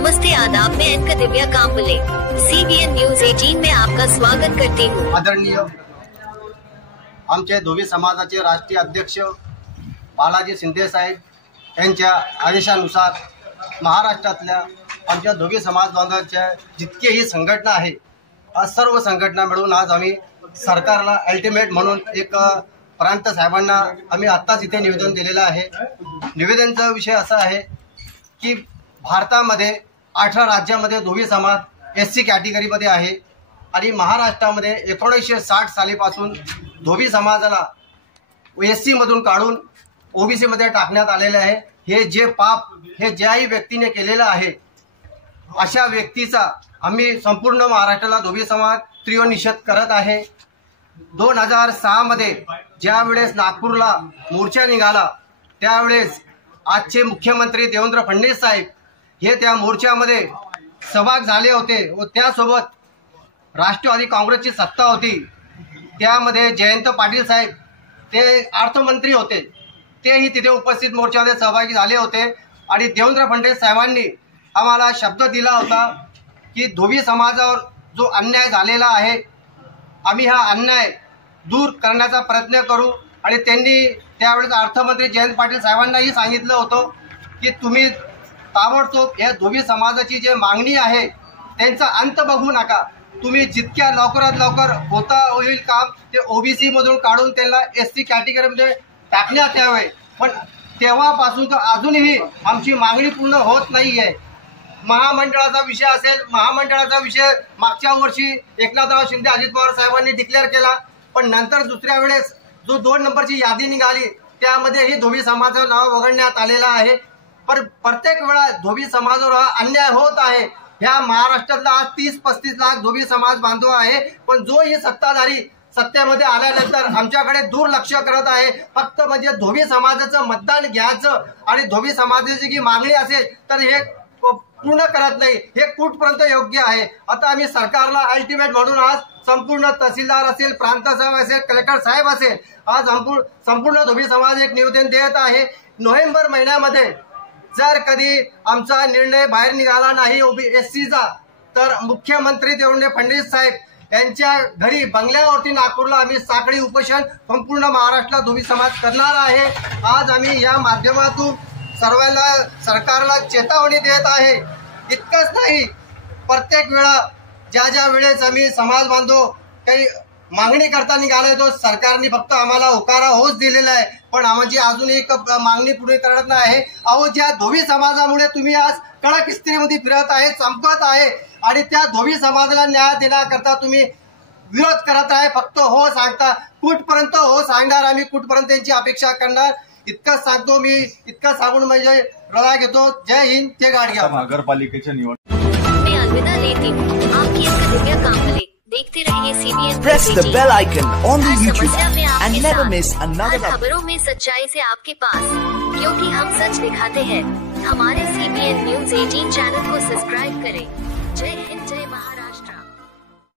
नमस्ते, आदाब। मैं एंकर दिव्या Kamble CBN news 18 में आपका स्वागत करती हूँ। आदरणीय आमचे धोबी समाजाचे राष्ट्रीय अध्यक्ष बालाजी शिंदे साहेब यांच्या आदेशानुसार महाराष्ट्रातल्या आमच्या धोबी समाज बांधवांच्या जितकेही संघटना आहे, सर्व संघटना मिळून आज आम्ही सरकारला अल्टिमेट म्हणून एक प्रांत साहेबांना आम्ही आत्ताच इथे निवेदन दिलेलं आहे। निवेदनाचा विषय असा आहे की भारतामध्ये 18 राज्यामध्ये धोबी समाज SC कॅटेगरीमध्ये आहे आणि महाराष्ट्रामध्ये 1960 सालीपासून धोबी समाजाला SC मधून काढून OBC मध्ये टाकण्यात आलेले आहे। हे जे पाप हे ज्याही व्यक्तीने केलेलं आहे, अशा व्यक्तीचा आम्ही संपूर्ण महाराष्ट्राला धोबी समाज तीव्र निषेध करत आहे। 2006 मध्ये ज्या वेळेस नागपूरला मोर्चा निघाला, त्यावेळेस आजचे मुख्यमंत्री देवेंद्र फडणवीस साहेब हे त्या मोर्चामध्ये सहभाग झाले होते व त्यासोबत राष्ट्रवादी काँग्रेसची सत्ता होती। त्यामध्ये जयंत पाटील साहेब ते अर्थमंत्री होते, तेही तिथे उपस्थित मोर्चामध्ये सहभागी झाले होते आणि देवेंद्र फडणवीस साहेबांनी आम्हाला शब्द दिला होता की धोबी समाजावर जो अन्याय झालेला आहे, आम्ही हा अन्याय दूर करण्याचा प्रयत्न करू। आणि त्यांनी त्यावेळेस अर्थमंत्री जयंत पाटील साहेबांनाही सांगितलं होतं की तुम्ही ताबडतोब या धोबी समाजाची जे मागणी आहे त्यांचा अंत बघू नका, तुम्ही जितक्या लवकरात लवकर होईल काम ते OBC मधून काढून त्यांना SC कॅटेगरीमध्ये टाकण्यात यावे। पण तेव्हापासून तर अजूनही आमची मागणी पूर्ण होत नाहीये। महामंडळाचा विषय असेल, महामंडळाचा विषय मागच्या वर्षी एकनाथराव शिंदे अजित पवार साहेबांनी डिक्लेअर केला, पण नंतर दुसऱ्या वेळेस जो 2 नंबरची यादी निघाली त्यामध्ये ही धोबी समाजाचं नाव वगळण्यात आलेलं आहे। पण प्रत्येक वेळा धोबी समाजावर हा अन्याय होत आहे। ह्या महाराष्ट्रातला आज 30-35 लाख धोबी समाज बांधव आहे, पण जो ही सत्ताधारी सत्तेमध्ये आल्यानंतर आमच्याकडे दुर्लक्ष करत आहे। फक्त म्हणजे धोबी समाजाचं मतदान घ्यायचं आणि धोबी समाजाची जी मागणी असेल तर हे पूर्ण करत नाही, हे कुठपर्यंत योग्य आहे। आता आम्ही सरकारला अल्टिमेट म्हणून आज संपूर्ण तहसीलदार असेल, प्रांत साहेब असेल, कलेक्टर साहेब असेल, आज संपूर्ण धोबी समाज एक निवेदन देत आहे। नोव्हेंबर महिन्यामध्ये जर कधी आमचा निर्णय बाहेर निघाला नाही SCचा, तर मुख्यमंत्री देवेंद्र फडणवीस साहेब यांच्या घरी बंगल्यावरती नागपूरला आम्ही साखळी उपोषण संपूर्ण महाराष्ट्राला धोबी समाज करणार आहे। आज आम्ही या माध्यमातून सर्वांना सरकारला चेतावणी देत आहे। इतकंच नाही, प्रत्येक वेळा ज्या वेळेस आम्ही समाज बांधव काही मागणी करता निघालोय तो सरकारने फक्त आम्हाला होकारा होच दिलेला आहे, पण आमची अजून एक मागणी पूर्ण करत नाही। अहो, ज्या धोबी समाजामुळे तुम्ही आज कडक इस्त्रीमध्ये फिरत आहे, चमकत आहे आणि त्या धोबी समाजाला न्याय देण्याकरता तुम्ही विरोध करत आहे, फक्त हो सांगता। कुठपर्यंत हो सांगणार, आम्ही कुठपर्यंत त्यांची अपेक्षा करणार, इतकंच सांगतो मी। इतकं सांगून म्हणजे रजा घेतो। जय हिंद, जय गाडगे। नगरपालिकेच्या निवड मैं अलविदा लेती हूँ। आपकी एंकर दिव्या कांबले। देखते रहिए CBN। Press the bell icon on the her YouTube समस्या में and आपके never साथ, miss another हर खबरों में सच्चाई से आपके पास, क्योंकि हम सच दिखाते हैं। हमारे CBN न्यूज 18 चैनल को सब्सक्राइब करें। जय हिंद।